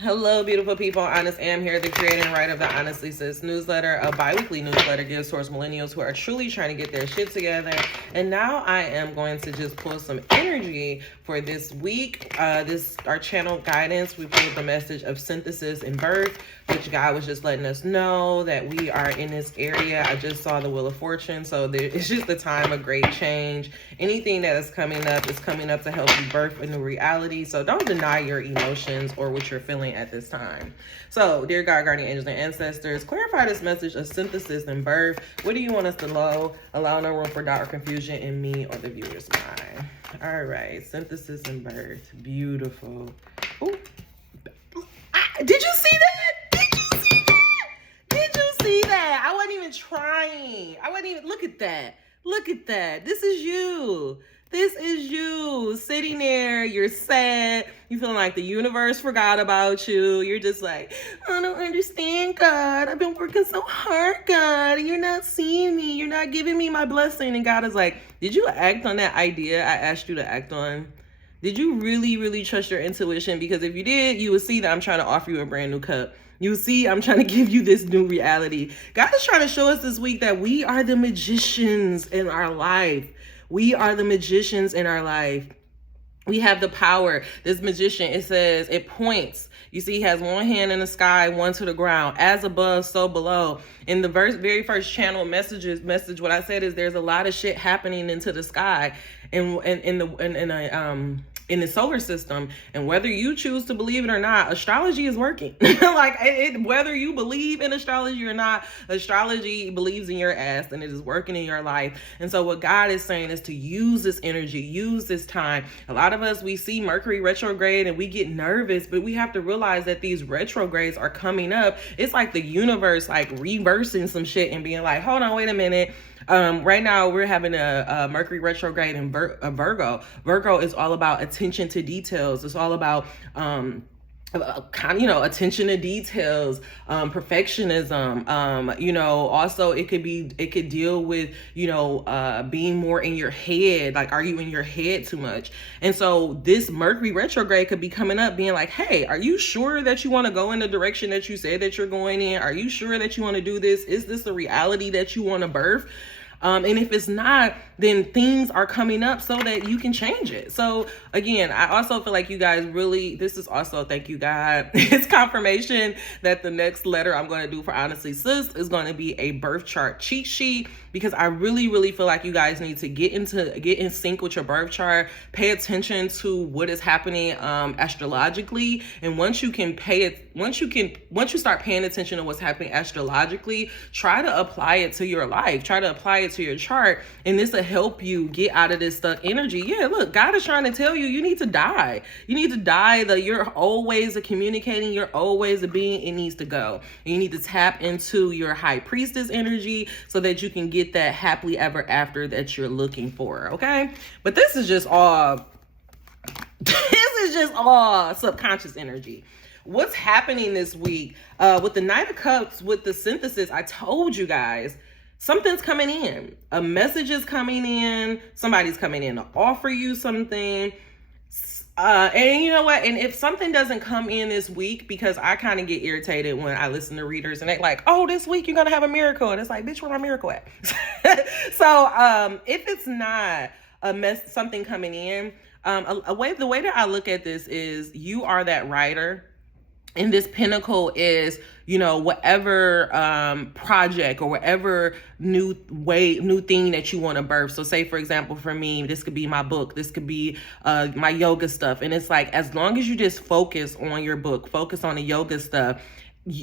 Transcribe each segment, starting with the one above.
Hello, beautiful people. Honest Am here, the creator and writer of the Honestly Sis newsletter, a bi-weekly newsletter geared towards millennials who are truly trying to get their shit together. And now I am going to just pull some energy for this week. Our channel guidance. We pulled the message of synthesis and birth, which God was just letting us know that we are in this area. I just saw the Wheel of Fortune, so it's just the time of great change. Anything that is coming up to help you birth a new reality. So don't deny your emotions or what you're feeling at this time. So, dear God, guardian angels, and ancestors, clarify this message of synthesis and birth. What do you want us to know? Allow no room for doubt or confusion in me or the viewer's mind. All right, synthesis and birth. Beautiful. Ooh. Did you see that? Did you see that? I wasn't even trying. Look at that. Look at that. This is you. This is you sitting there. You're sad. You feeling like the universe forgot about you. You're just like, I don't understand, God. I've been working so hard, God, and you're not seeing me. You're not giving me my blessing. And God is like, did you act on that idea I asked you to act on? Did you really, really trust your intuition? Because if you did, you would see that I'm trying to offer you a brand new cup. You see, I'm trying to give you this new reality. God is trying to show us this week that we are the magicians in our life. We are the magicians in our life. We have the power. This magician, it says, it points. You see, he has one hand in the sky, one to the ground. As above, so below. In the very first channel message, what I said is there's a lot of shit happening into the sky in the solar system, and whether you choose to believe it or not, astrology is working. Whether you believe in astrology or not, astrology believes in your ass and it is working in your life. And so what God is saying is to use this energy, use this time. A lot of us, we see Mercury retrograde and we get nervous, but we have to realize that these retrogrades are coming up. It's like the universe like reversing some shit and being like, hold on, wait a minute. Right now we're having a Mercury retrograde in Virgo. Virgo is all about attention to details. It's all about attention to details, perfectionism. Also it could deal with, being more in your head. Like, are you in your head too much? And so this Mercury retrograde could be coming up being like, hey, are you sure that you want to go in the direction that you said that you're going in? Are you sure that you want to do this? Is this a reality that you want to birth? And if it's not, then things are coming up so that you can change it. So again, I also feel like you guys really, this is also, thank you God, it's confirmation that the next letter I'm going to do for Honestly Sis is going to be a birth chart cheat sheet, because I really, really feel like you guys need to get in sync with your birth chart, pay attention to what is happening astrologically. And once you start paying attention to what's happening astrologically, try to apply it to your life, try to apply it to your chart, and this will help you get out of this stuck energy. Yeah, look, God is trying to tell you, you need to die. You need to die. Your old ways of communicating, your old ways of being, it needs to go. And you need to tap into your high priestess energy so that you can get that happily ever after that you're looking for. Okay, but this is just all subconscious energy. What's happening this week with the Knight of Cups, with the synthesis? I told you guys, something's coming in. A message is coming in. Somebody's coming in to offer you something. And you know what? And if something doesn't come in this week, because I kind of get irritated when I listen to readers and they're like, oh, this week you're going to have a miracle. And it's like, bitch, where my miracle at? So if it's not something coming in, the way that I look at this is you are that writer. And this pinnacle is, whatever project or whatever new thing that you want to birth. So say, for example, for me, this could be my book. This could be my yoga stuff. And it's like, as long as you just focus on your book, focus on the yoga stuff,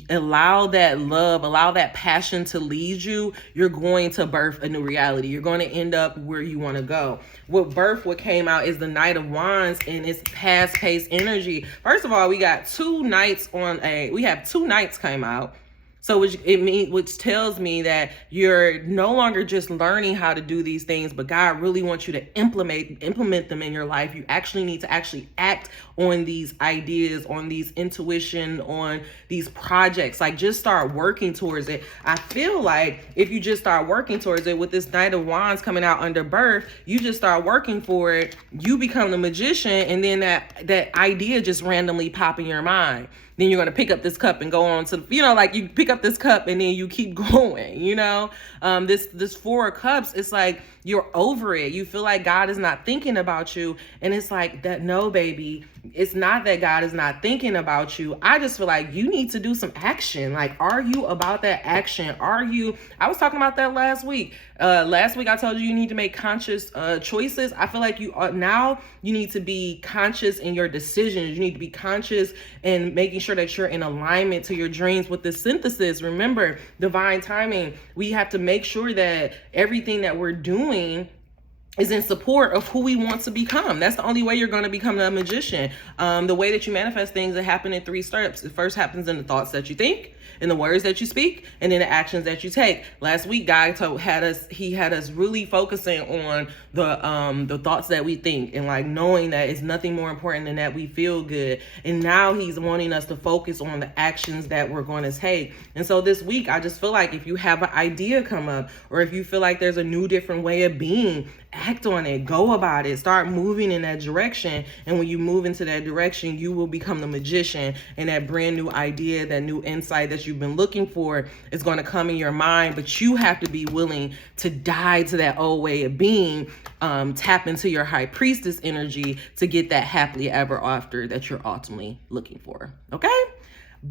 allow that love, allow that passion to lead you, you're going to birth a new reality. You're going to end up where you want to go. What came out is the Knight of Wands, and it's past-paced energy. First of all, we have two knights came out. So which tells me that you're no longer just learning how to do these things, but God really wants you to implement them in your life. You actually need to actually act on these ideas, on these intuition, on these projects. Like, just start working towards it. I feel like if you just start working towards it, with this Knight of Wands coming out under birth, you just start working for it, you become the magician, and then that idea just randomly pop in your mind. Then you're going to pick up this cup and go on to, like you pick up this cup and then you keep going, this 4 of Cups, it's like you're over it. You feel like God is not thinking about you. And it's like that. No, baby, it's not that God is not thinking about you. I just feel like you need to do some action. Like, are you about that action? I was talking about that last week. Last week I told you need to make conscious choices. I feel like now you need to be conscious in your decisions. You need to be conscious in making sure that you're in alignment to your dreams with the synthesis. Remember, divine timing. We have to make sure that everything that we're doing is in support of who we want to become. That's the only way you're going to become a magician. The way that you manifest things, it happen in 3 steps. It first happens in the thoughts that you think, in the words that you speak, and then the actions that you take. Last week, God had us really focusing on the thoughts that we think, and like knowing that it's nothing more important than that we feel good. And now he's wanting us to focus on the actions that we're going to take. And so this week, I just feel like if you have an idea come up, or if you feel like there's a new, different way of being, act on it, go about it, start moving in that direction. And when you move into that direction, you will become the magician, and that brand new idea, that new insight that you've been looking for is going to come in your mind. But you have to be willing to die to that old way of being, tap into your high priestess energy to get that happily ever after that you're ultimately looking for. Okay?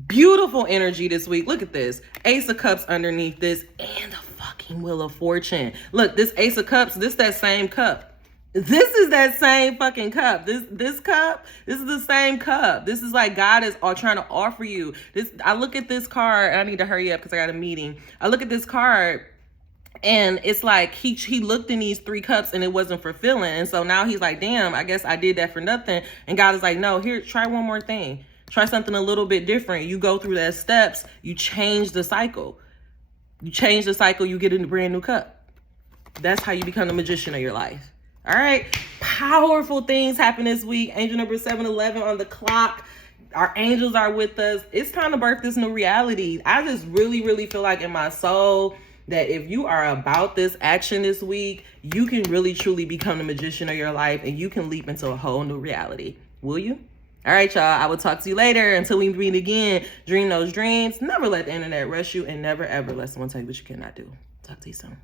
Beautiful energy this week. Look at this. Ace of Cups underneath this, and the fucking Wheel of Fortune. Look, this Ace of Cups, that same cup. This is that same fucking cup. This cup, this is the same cup. This is like God is all trying to offer you. I look at this card, and I need to hurry up because I got a meeting. I look at this card, and it's like he looked in these 3 cups and it wasn't fulfilling. And so now he's like, damn, I guess I did that for nothing. And God is like, no, here, try one more thing. Try something a little bit different. You go through that steps, you change the cycle. You change the cycle, you get a brand new cup. That's how you become the magician of your life. All right. Powerful things happen this week. Angel number 711 on the clock. Our angels are with us. It's time to birth this new reality. I just really, really feel like in my soul that if you are about this action this week, you can really, truly become the magician of your life, and you can leap into a whole new reality. Will you? All right, y'all. I will talk to you later. Until we meet again, dream those dreams. Never let the internet rush you, and never, ever let someone tell you what you cannot do. Talk to you soon.